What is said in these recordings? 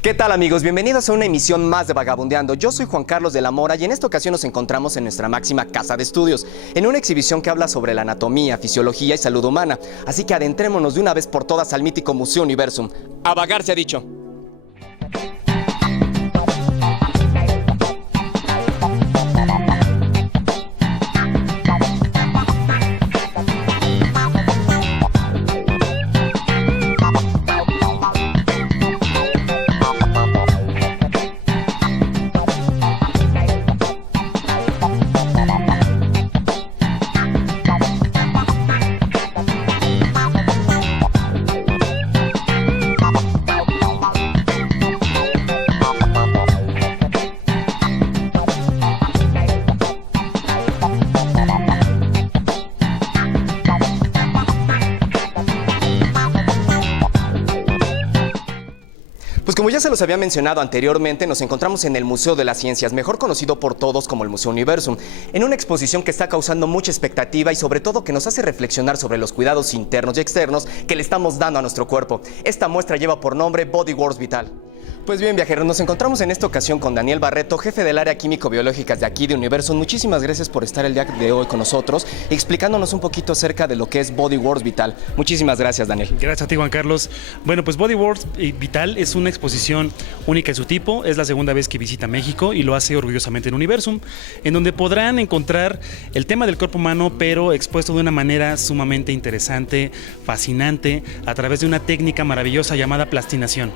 ¿Qué tal, amigos? Bienvenidos a una emisión más de Vagabundeando. Yo soy Juan Carlos de la Mora y en esta ocasión nos encontramos en nuestra máxima casa de estudios, en una exhibición que habla sobre la anatomía, fisiología y salud humana. Así que adentrémonos de una vez por todas al mítico Museo Universum. A vagar se ha dicho. Pues como ya se los había mencionado anteriormente, nos encontramos en el Museo de las Ciencias, mejor conocido por todos como el Museo Universum, en una exposición que está causando mucha expectativa y sobre todo que nos hace reflexionar sobre los cuidados internos y externos que le estamos dando a nuestro cuerpo. Esta muestra lleva por nombre Body Works Vital. Pues bien, viajeros, nos encontramos en esta ocasión con Daniel Barreto, jefe del área químico-biológicas de aquí de Universum. Muchísimas gracias por estar el día de hoy con nosotros, explicándonos un poquito acerca de lo que es Body Works Vital. Muchísimas gracias, Daniel. Gracias a ti, Juan Carlos. Bueno, pues Body Works Vital es una exposición única en su tipo. Es la segunda vez que visita México y lo hace orgullosamente en Universum, en donde podrán encontrar el tema del cuerpo humano, pero expuesto de una manera sumamente interesante, fascinante, a través de una técnica maravillosa llamada plastinación.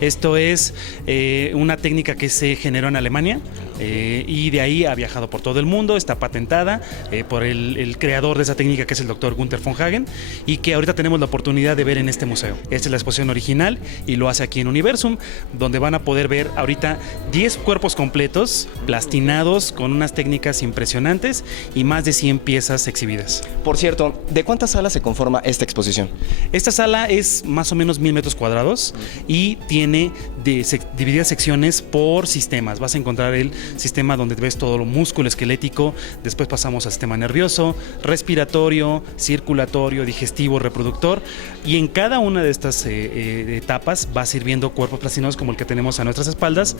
Esto es una técnica que se generó en Alemania y de ahí ha viajado por todo el mundo, está patentada por el creador de esa técnica, que es el doctor Günther von Hagen, y que ahorita tenemos la oportunidad de ver en este museo. Esta es la exposición original y lo hace aquí en Universum, donde van a poder ver ahorita 10 cuerpos completos, plastinados, con unas técnicas impresionantes y más de 100 piezas exhibidas. Por cierto, ¿de cuántas salas se conforma esta exposición? Esta sala es más o menos 1000 metros cuadrados y tiene divididas secciones por sistemas. Vas a encontrar el sistema donde ves todo lo músculo esquelético, después pasamos al sistema nervioso, respiratorio, circulatorio, digestivo, reproductor, y en cada una de estas etapas vas a ir viendo cuerpos plastinados como el que tenemos a nuestras espaldas,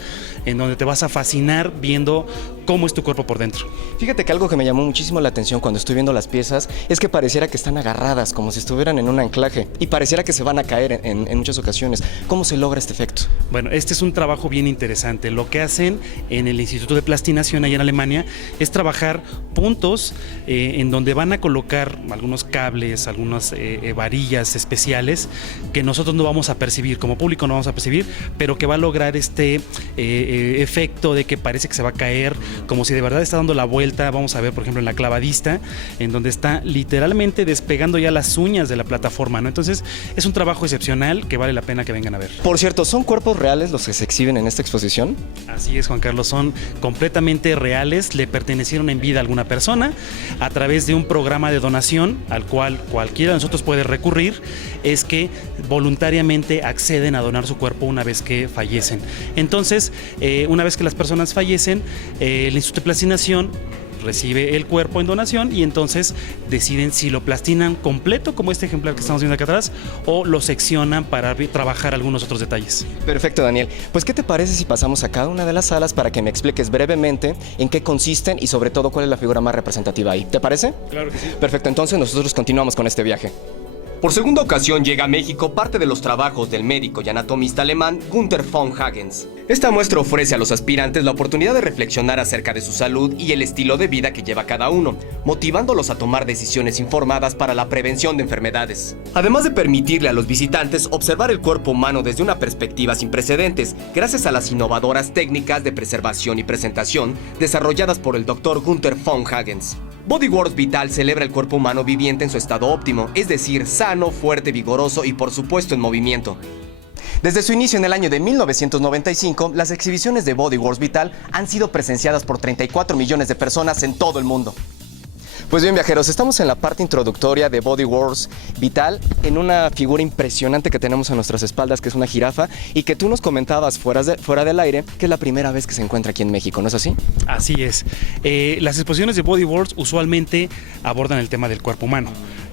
en donde te vas a fascinar viendo cómo es tu cuerpo por dentro. Fíjate que algo que me llamó muchísimo la atención cuando estoy viendo las piezas es que pareciera que están agarradas, como si estuvieran en un anclaje, y pareciera que se van a caer en muchas ocasiones. ¿Cómo se logra este efecto? Bueno, este es un trabajo bien interesante. Lo que hacen en el Instituto de Plastinación allá en Alemania es trabajar puntos en donde van a colocar algunos cables, algunas varillas especiales que nosotros no vamos a percibir, como público no vamos a percibir, pero que va a lograr este efecto de que parece que se va a caer, como si de verdad está dando la vuelta. Vamos a ver, por ejemplo, en la clavadista, en donde está literalmente despegando ya las uñas de la plataforma, ¿no? Entonces, es un trabajo excepcional que vale la pena que vengan a ver. Por cierto, ¿son cuerpos reales los que se exhiben en esta exposición? Así es, Juan Carlos, son completamente reales, le pertenecieron en vida a alguna persona a través de un programa de donación al cual cualquiera de nosotros puede recurrir. Es que voluntariamente acceden a donar su cuerpo una vez que fallecen. Entonces, una vez que las personas fallecen, el Instituto de Plastinación recibe el cuerpo en donación y entonces deciden si lo plastinan completo, como este ejemplar que estamos viendo acá atrás, o lo seccionan para trabajar algunos otros detalles. Perfecto, Daniel. Pues, ¿qué te parece si pasamos a cada una de las salas para que me expliques brevemente en qué consisten y sobre todo cuál es la figura más representativa ahí? ¿Te parece? Claro que sí. Perfecto, entonces nosotros continuamos con este viaje. Por segunda ocasión llega a México parte de los trabajos del médico y anatomista alemán Günther von Hagen. Esta muestra ofrece a los aspirantes la oportunidad de reflexionar acerca de su salud y el estilo de vida que lleva cada uno, motivándolos a tomar decisiones informadas para la prevención de enfermedades. Además de permitirle a los visitantes observar el cuerpo humano desde una perspectiva sin precedentes, gracias a las innovadoras técnicas de preservación y presentación desarrolladas por el Dr. Günther von Hagen. Body Works Vital celebra el cuerpo humano viviente en su estado óptimo, es decir, sano, fuerte, vigoroso y por supuesto en movimiento. Desde su inicio en el año de 1995, las exhibiciones de Body Works Vital han sido presenciadas por 34 millones de personas en todo el mundo. Pues bien, viajeros, estamos en la parte introductoria de Body Works Vital, en una figura impresionante que tenemos a nuestras espaldas, que es una jirafa, y que tú nos comentabas fuera del aire, que es la primera vez que se encuentra aquí en México, ¿no es así? Así es. Las exposiciones de Body Works usualmente abordan el tema del cuerpo humano.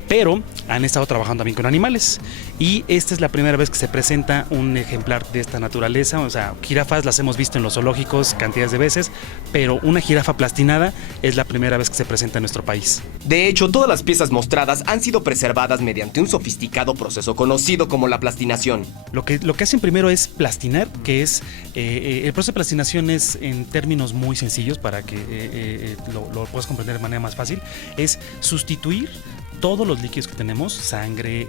pero han estado trabajando también con animales y esta es la primera vez que se presenta un ejemplar de esta naturaleza. O sea, jirafas las hemos visto en los zoológicos cantidades de veces, pero una jirafa plastinada es la primera vez que se presenta en nuestro país. De hecho, todas las piezas mostradas han sido preservadas mediante un sofisticado proceso conocido como la plastinación. Lo que hacen primero es plastinar, que es el proceso de plastinación es, en términos muy sencillos para que lo puedas comprender de manera más fácil, es sustituir todos los líquidos que tenemos, sangre,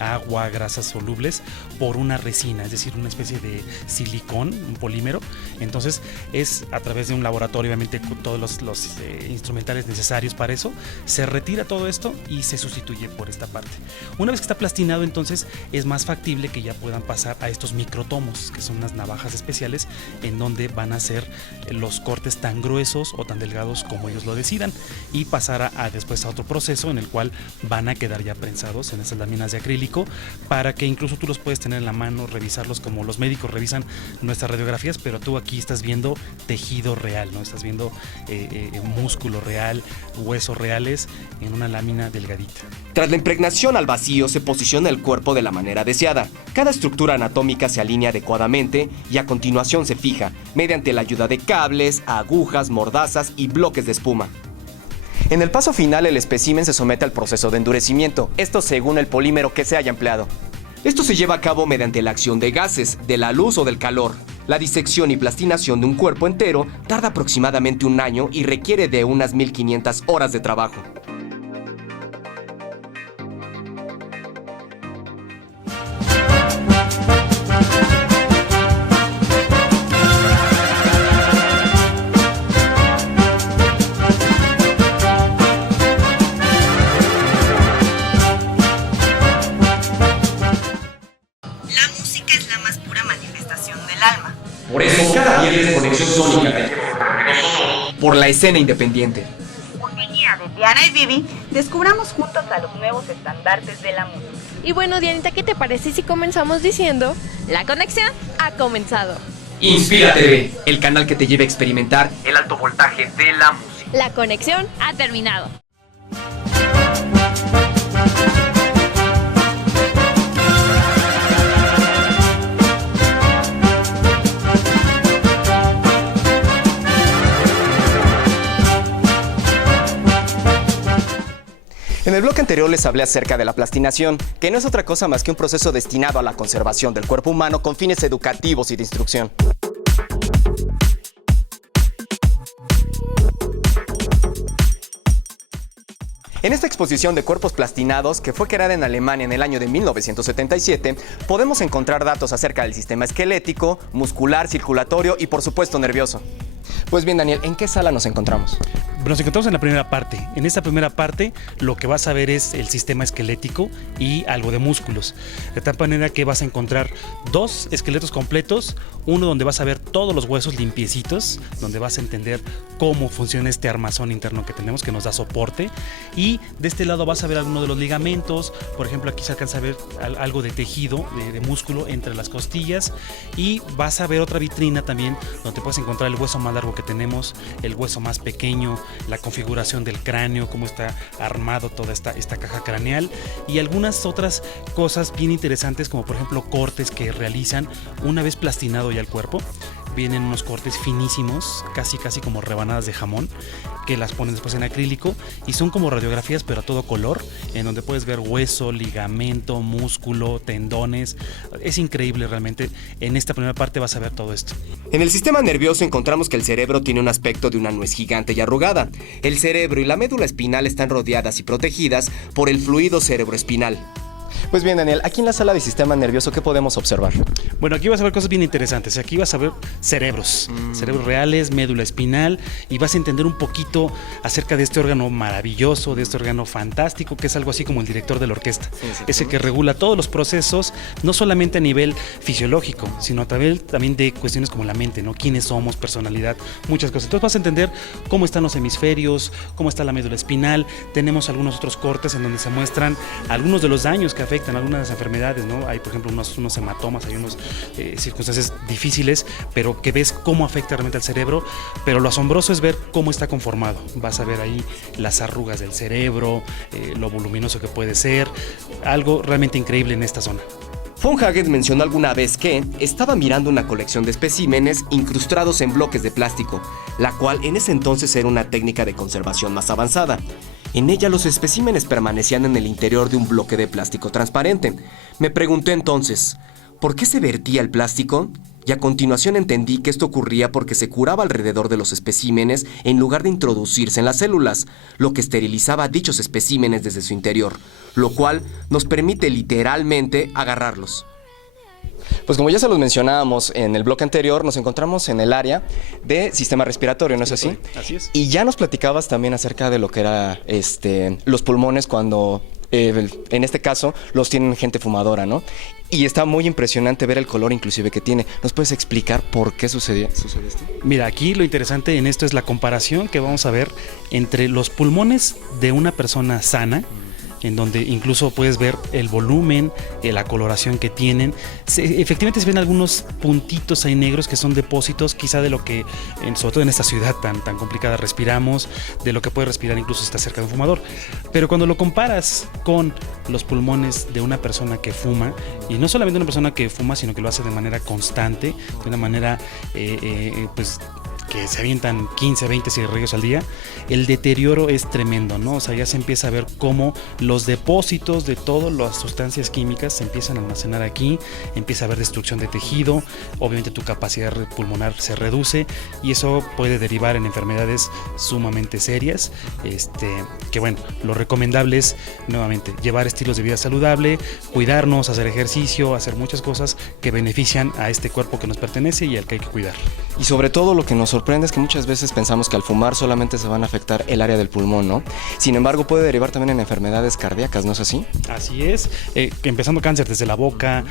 agua, grasas solubles, por una resina, es decir, una especie de silicón, un polímero. Entonces es a través de un laboratorio, obviamente con todos los instrumentales necesarios para eso, se retira todo esto y se sustituye por esta parte. Una vez que está plastinado, entonces es más factible que ya puedan pasar a estos microtomos, que son unas navajas especiales en donde van a hacer los cortes tan gruesos o tan delgados como ellos lo decidan y pasar después a otro proceso en el cual van a quedar ya prensados en esas láminas de acrílico, para que incluso tú los puedes tener en la mano, revisarlos como los médicos revisan nuestras radiografías, pero tú aquí estás viendo tejido real, ¿no? Estás viendo músculo real, huesos reales en una lámina delgadita. Tras la impregnación al vacío se posiciona el cuerpo de la manera deseada. Cada estructura anatómica se alinea adecuadamente y a continuación se fija mediante la ayuda de cables, agujas, mordazas y bloques de espuma. En el paso final, el espécimen se somete al proceso de endurecimiento, esto según el polímero que se haya empleado. Esto se lleva a cabo mediante la acción de gases, de la luz o del calor. La disección y plastinación de un cuerpo entero tarda aproximadamente 1 año y requiere de unas 1500 horas de trabajo. Por eso, cada viernes Conexión Sónica te lleva por la escena independiente. Compañía de Diana y Vivi, descubramos juntos a los nuevos estandartes de la música. Y bueno, Dianita, ¿qué te parece si comenzamos diciendo? La conexión ha comenzado. Inspira TV, el canal que te lleva a experimentar el alto voltaje de la música. La conexión ha terminado. En el bloque anterior les hablé acerca de la plastinación, que no es otra cosa más que un proceso destinado a la conservación del cuerpo humano con fines educativos y de instrucción. En esta exposición de cuerpos plastinados, que fue creada en Alemania en el año de 1977, podemos encontrar datos acerca del sistema esquelético, muscular, circulatorio y por supuesto nervioso. Pues bien, Daniel, ¿en qué sala nos encontramos? Nos encontramos en la primera parte. En esta primera parte lo que vas a ver es el sistema esquelético y algo de músculos. De tal manera que vas a encontrar 2 esqueletos completos, uno donde vas a ver todos los huesos limpiecitos, donde vas a entender cómo funciona este armazón interno que tenemos, que nos da soporte. Y de este lado vas a ver alguno de los ligamentos. Por ejemplo, aquí se alcanza a ver algo de tejido, de músculo entre las costillas. Y vas a ver otra vitrina también, donde puedes encontrar el hueso más largo que tenemos, el hueso más pequeño, la configuración del cráneo, cómo está armado toda esta caja craneal y algunas otras cosas bien interesantes, como por ejemplo cortes que realizan una vez plastinado ya el cuerpo. Vienen unos cortes finísimos, casi como rebanadas de jamón, que las ponen después en acrílico y son como radiografías pero a todo color, en donde puedes ver hueso, ligamento, músculo, tendones. Es increíble realmente. En esta primera parte vas a ver todo esto. En el sistema nervioso encontramos que el cerebro tiene un aspecto de una nuez gigante y arrugada. El cerebro y la médula espinal están rodeadas y protegidas por el fluido cerebroespinal. Pues bien, Daniel, aquí en la sala de sistema nervioso, ¿qué podemos observar? Bueno, aquí vas a ver cosas bien interesantes. Aquí vas a ver cerebros reales, médula espinal, y vas a entender un poquito acerca de este órgano maravilloso, de este órgano fantástico, que es algo así como el director de la orquesta. Sí. Es el que regula todos los procesos, no solamente a nivel fisiológico, sino a través también de cuestiones como la mente, ¿no? Quiénes somos, personalidad, muchas cosas. Entonces vas a entender cómo están los hemisferios, cómo está la médula espinal. Tenemos algunos otros cortes en donde se muestran algunos de los daños que afectan afectan algunas enfermedades, ¿no? Hay, por ejemplo, unos hematomas, hay unas circunstancias difíciles, pero que ves cómo afecta realmente al cerebro. Pero lo asombroso es ver cómo está conformado. Vas a ver ahí las arrugas del cerebro, lo voluminoso que puede ser, algo realmente increíble en esta zona. Von Hagens mencionó alguna vez que estaba mirando una colección de especímenes incrustados en bloques de plástico, la cual en ese entonces era una técnica de conservación más avanzada. En ella los especímenes permanecían en el interior de un bloque de plástico transparente. Me pregunté entonces, ¿por qué se vertía el plástico? Y a continuación entendí que esto ocurría porque se curaba alrededor de los especímenes en lugar de introducirse en las células, lo que esterilizaba dichos especímenes desde su interior, lo cual nos permite literalmente agarrarlos. Pues como ya se los mencionábamos en el bloque anterior, nos encontramos en el área de sistema respiratorio, ¿no es así? Así es. Y ya nos platicabas también acerca de lo que era los pulmones cuando, en este caso, los tienen gente fumadora, ¿no? Y está muy impresionante ver el color inclusive que tiene. ¿Nos puedes explicar por qué sucede esto? Mira, aquí lo interesante en esto es la comparación que vamos a ver entre los pulmones de una persona sana, en donde incluso puedes ver el volumen, la coloración que tienen. Efectivamente se ven algunos puntitos ahí negros que son depósitos quizá de lo que, sobre todo en esta ciudad tan complicada, respiramos, de lo que puede respirar incluso si está cerca de un fumador. Pero cuando lo comparas con los pulmones de una persona que fuma, y no solamente una persona que fuma, sino que lo hace de manera constante, de una manera pues que se avientan 15, 20 cigarrillos al día, el deterioro es tremendo, ¿no? O sea, ya se empieza a ver cómo los depósitos de todas las sustancias químicas se empiezan a almacenar aquí, empieza a haber destrucción de tejido, obviamente tu capacidad pulmonar se reduce y eso puede derivar en enfermedades sumamente serias, que bueno, lo recomendable es, nuevamente, llevar estilos de vida saludable, cuidarnos, hacer ejercicio, hacer muchas cosas que benefician a este cuerpo que nos pertenece y al que hay que cuidar. Y sobre todo lo que nos sorprende es que muchas veces pensamos que al fumar solamente se van a afectar el área del pulmón, ¿no? Sin embargo, puede derivar también en enfermedades cardíacas, ¿no es así? Así es, empezando cáncer desde la boca,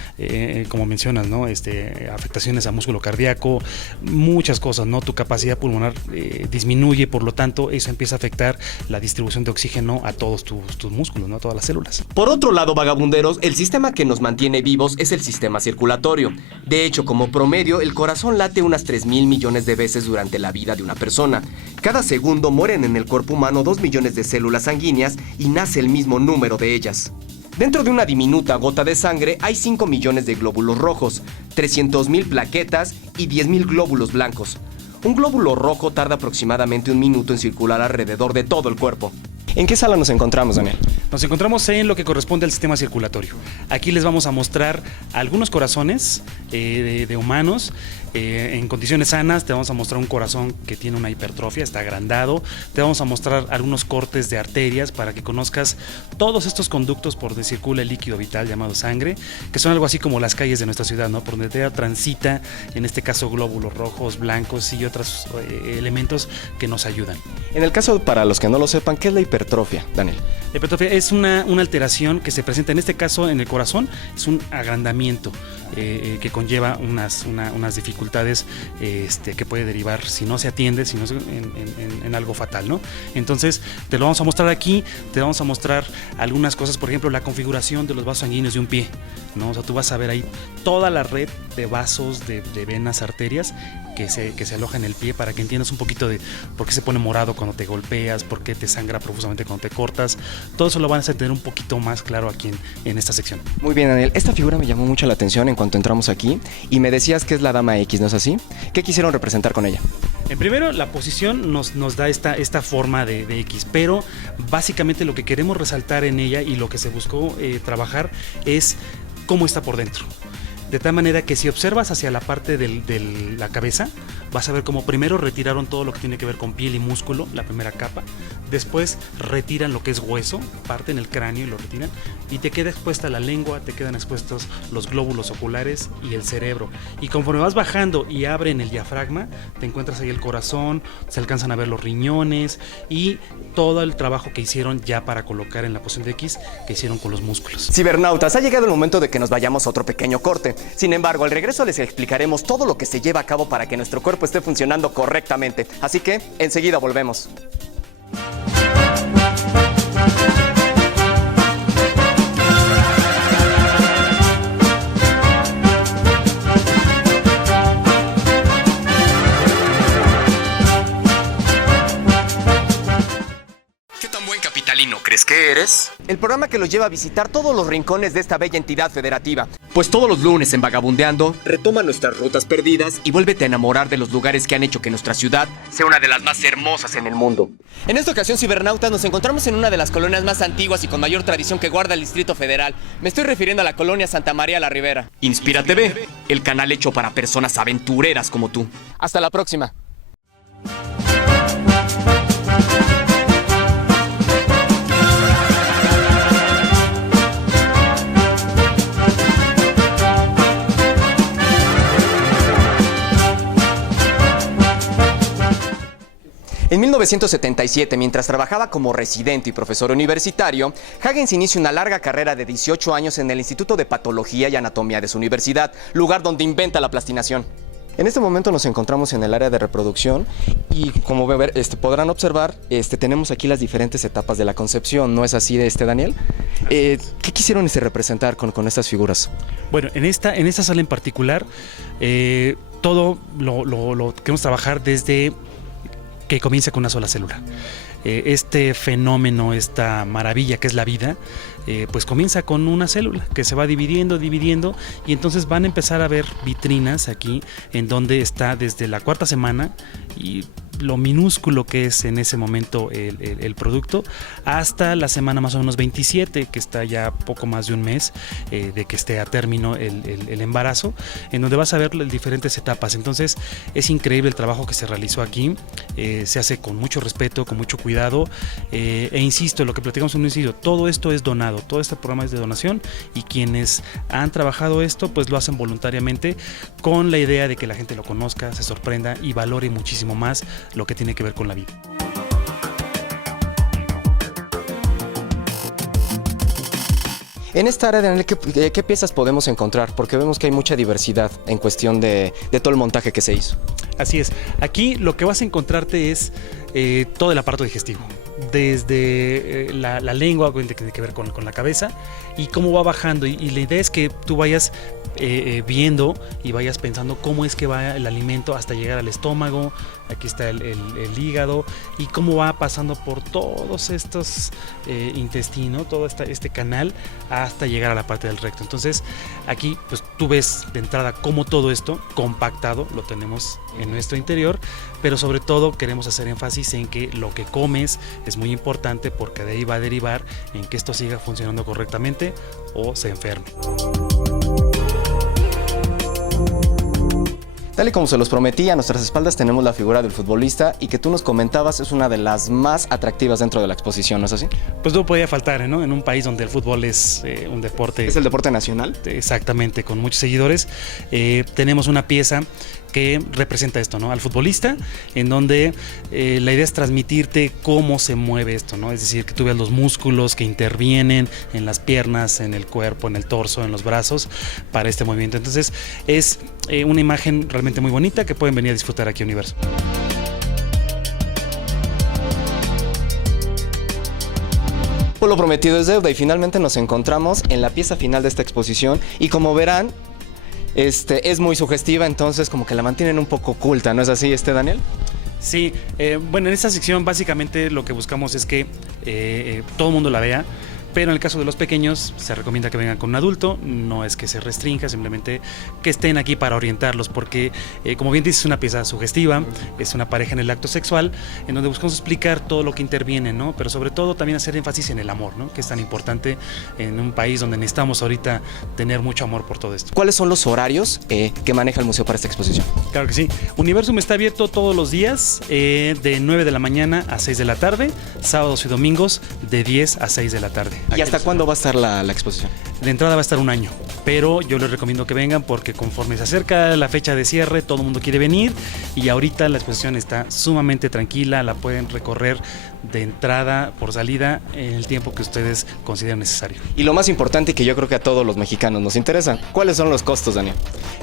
como mencionas, ¿no? Afectaciones al músculo cardíaco, muchas cosas, ¿no? Tu capacidad pulmonar disminuye, por lo tanto, eso empieza a afectar la distribución de oxígeno a todos tus músculos, ¿no? A todas las células. Por otro lado, vagabunderos, el sistema que nos mantiene vivos es el sistema circulatorio. De hecho, como promedio, el corazón late unas 3,000 millones de veces durante la vida de una persona. Cada segundo mueren en el cuerpo humano 2 millones de células sanguíneas y nace el mismo número de ellas. Dentro de una diminuta gota de sangre hay 5 millones de glóbulos rojos, 300,000 plaquetas y 10,000 glóbulos blancos. Un glóbulo rojo tarda aproximadamente 1 minuto en circular alrededor de todo el cuerpo. ¿En qué sala nos encontramos, Daniel? Nos encontramos en lo que corresponde al sistema circulatorio. Aquí les vamos a mostrar algunos corazones de humanos en condiciones sanas. Te vamos a mostrar un corazón que tiene una hipertrofia, está agrandado. Te vamos a mostrar algunos cortes de arterias para que conozcas todos estos conductos por donde circula el líquido vital llamado sangre, que son algo así como las calles de nuestra ciudad, ¿no? Por donde transita, en este caso, glóbulos rojos, blancos y otros elementos que nos ayudan. En el caso, para los que no lo sepan, ¿qué es la hipertrofia, Daniel? La hipertrofia es una alteración que se presenta, en este caso en el corazón, es un agrandamiento que conlleva unas dificultades que puede derivar, si no se atiende, si no en algo fatal, ¿no? Entonces te lo vamos a mostrar aquí, te vamos a mostrar algunas cosas, por ejemplo, la configuración de los vasos sanguíneos de un pie, ¿no? O sea, tú vas a ver ahí toda la red de vasos, de venas, arterias que se aloja en el pie, para que entiendas un poquito de por qué se pone morado cuando te golpeas, por qué te sangra profusamente cuando te cortas. Todo eso lo van a tener un poquito más claro aquí en esta sección. Muy bien, Daniel. Esta figura me llamó mucho la atención en cuanto entramos aquí y me decías que es la Dama X, ¿no es así? ¿Qué quisieron representar con ella? En primero, la posición nos da esta forma de X, pero básicamente lo que queremos resaltar en ella y lo que se buscó trabajar es cómo está por dentro. De tal manera que si observas hacia la parte de la cabeza, vas a ver cómo primero retiraron todo lo que tiene que ver con piel y músculo, la primera capa. Después retiran lo que es hueso, parten el cráneo y lo retiran. Y te queda expuesta la lengua, te quedan expuestos los glóbulos oculares y el cerebro. Y conforme vas bajando y abren el diafragma, te encuentras ahí el corazón, se alcanzan a ver los riñones y todo el trabajo que hicieron ya para colocar en la posición de X, que hicieron con los músculos. Cibernautas, ha llegado el momento de que nos vayamos a otro pequeño corte. Sin embargo, al regreso les explicaremos todo lo que se lleva a cabo para que nuestro cuerpo esté funcionando correctamente. Así que, enseguida volvemos. capitalino crees que eres? El programa que los lleva a visitar todos los rincones de esta bella entidad federativa. Pues todos los lunes en Vagabundeando, retoma nuestras rutas perdidas y vuélvete a enamorar de los lugares que han hecho que nuestra ciudad sea una de las más hermosas en el mundo. En esta ocasión, cibernautas, nos encontramos en una de las colonias más antiguas y con mayor tradición que guarda el Distrito Federal. Me estoy refiriendo a la colonia Santa María la Ribera. Inspira TV, el canal hecho para personas aventureras como tú. Hasta la próxima. En 1977, mientras trabajaba como residente y profesor universitario, Huggins inicia una larga carrera de 18 años en el Instituto de Patología y Anatomía de su universidad, lugar donde inventa la plastinación. En este momento nos encontramos en el área de reproducción y como podrán observar, tenemos aquí las diferentes etapas de la concepción, ¿no es así, Daniel? ¿Qué quisieron representar con estas figuras? Bueno, en esta sala en particular, todo lo queremos trabajar desde que comienza con una sola célula. Este fenómeno, esta maravilla que es la vida, pues comienza con una célula que se va dividiendo y entonces van a empezar a ver vitrinas aquí en donde está desde la 4ª semana y lo minúsculo que es en ese momento el producto, hasta la semana más o menos 27, que está ya poco más de un mes de que esté a término el embarazo, en donde vas a ver las diferentes etapas. Entonces es increíble el trabajo que se realizó aquí, se hace con mucho respeto, con mucho cuidado, e insisto, lo que platicamos en un inicio, todo esto es donado, todo este programa es de donación y quienes han trabajado esto pues lo hacen voluntariamente con la idea de que la gente lo conozca, se sorprenda y valore muchísimo más lo que tiene que ver con la vida. En esta área, Daniel, ¿qué piezas podemos encontrar? Porque vemos que hay mucha diversidad en cuestión de todo el montaje que se hizo. Así es. Aquí lo que vas a encontrarte es todo el aparato digestivo. Desde la lengua, que tiene que ver con la cabeza, y cómo va bajando. Y la idea es que tú vayas viendo y vayas pensando cómo es que va el alimento hasta llegar al estómago. Aquí está el hígado y cómo va pasando por todos estos intestinos, todo este canal hasta llegar a la parte del recto. Entonces aquí pues tú ves de entrada cómo todo esto compactado lo tenemos en nuestro interior, pero sobre todo queremos hacer énfasis en que lo que comes es muy importante porque de ahí va a derivar en que esto siga funcionando correctamente o se enferme. Tal y como se los prometí, a nuestras espaldas tenemos la figura del futbolista y que tú nos comentabas es una de las más atractivas dentro de la exposición, ¿no es así? Pues no podía faltar, ¿no? En un país donde el fútbol es un deporte... ¿Es el deporte nacional? Exactamente, con muchos seguidores. Tenemos una pieza que representa esto, ¿no? Al futbolista, en donde la idea es transmitirte cómo se mueve esto, ¿no? Es decir, que tú veas los músculos que intervienen en las piernas, en el cuerpo, en el torso, en los brazos para este movimiento. Entonces es una imagen realmente muy bonita que pueden venir a disfrutar aquí a Universo. Pues lo prometido es deuda y finalmente nos encontramos en la pieza final de esta exposición y como verán, es muy sugestiva, entonces como que la mantienen un poco oculta, ¿no es así, Daniel? Sí, bueno, en esta sección básicamente lo que buscamos es que todo el mundo la vea, pero en el caso de los pequeños se recomienda que vengan con un adulto, no es que se restrinja, simplemente que estén aquí para orientarlos, porque como bien dices, es una pieza sugestiva, es una pareja en el acto sexual, en donde buscamos explicar todo lo que interviene, ¿no? Pero sobre todo también hacer énfasis en el amor, ¿no? Que es tan importante en un país donde necesitamos ahorita tener mucho amor por todo esto. ¿Cuáles son los horarios que maneja el museo para esta exposición? Claro que sí. Universum está abierto todos los días de 9 de la mañana a 6 de la tarde, sábados y domingos de 10 a 6 de la tarde. ¿Y hasta cuándo va a estar la exposición? De entrada va a estar un año, pero yo les recomiendo que vengan porque conforme se acerca la fecha de cierre, todo el mundo quiere venir y ahorita la exposición está sumamente tranquila, la pueden recorrer de entrada por salida en el tiempo que ustedes consideren necesario. Y lo más importante, que yo creo que a todos los mexicanos nos interesa, ¿cuáles son los costos, Daniel?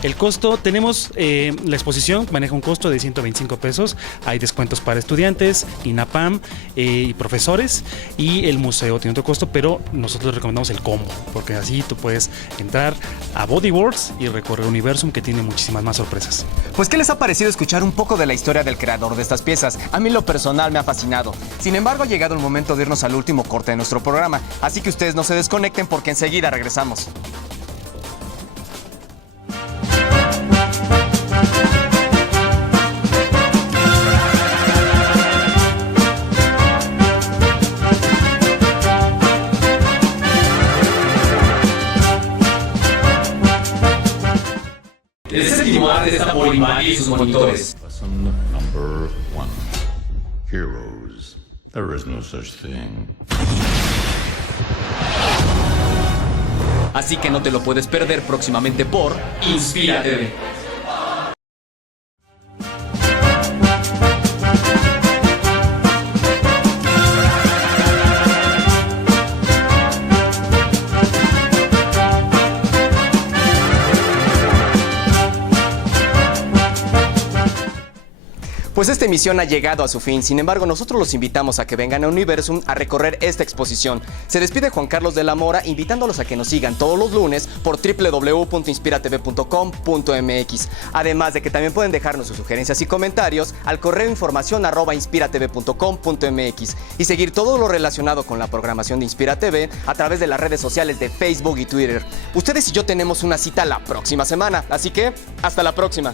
El costo, tenemos la exposición, maneja un costo de 125 pesos, hay descuentos para estudiantes, INAPAM y profesores, y el museo tiene otro costo, pero pero nosotros recomendamos el combo, porque así tú puedes entrar a Body Wars y recorrer Universum, que tiene muchísimas más sorpresas. Pues, ¿qué les ha parecido escuchar un poco de la historia del creador de estas piezas? A mí, en lo personal, me ha fascinado. Sin embargo, ha llegado el momento de irnos al último corte de nuestro programa, así que ustedes no se desconecten porque enseguida regresamos. El séptimo arte está por invadir sus monitores. Lesson number 1. Heroes. There is no such thing. Así que no te lo puedes perder próximamente por Inspira TV. Pues esta emisión ha llegado a su fin, sin embargo nosotros los invitamos a que vengan a Universum a recorrer esta exposición. Se despide Juan Carlos de la Mora invitándolos a que nos sigan todos los lunes por www.inspiratv.com.mx. Además de que también pueden dejarnos sus sugerencias y comentarios al correo información@inspiratv.com.mx y seguir todo lo relacionado con la programación de Inspira TV a través de las redes sociales de Facebook y Twitter. Ustedes y yo tenemos una cita la próxima semana, así que hasta la próxima.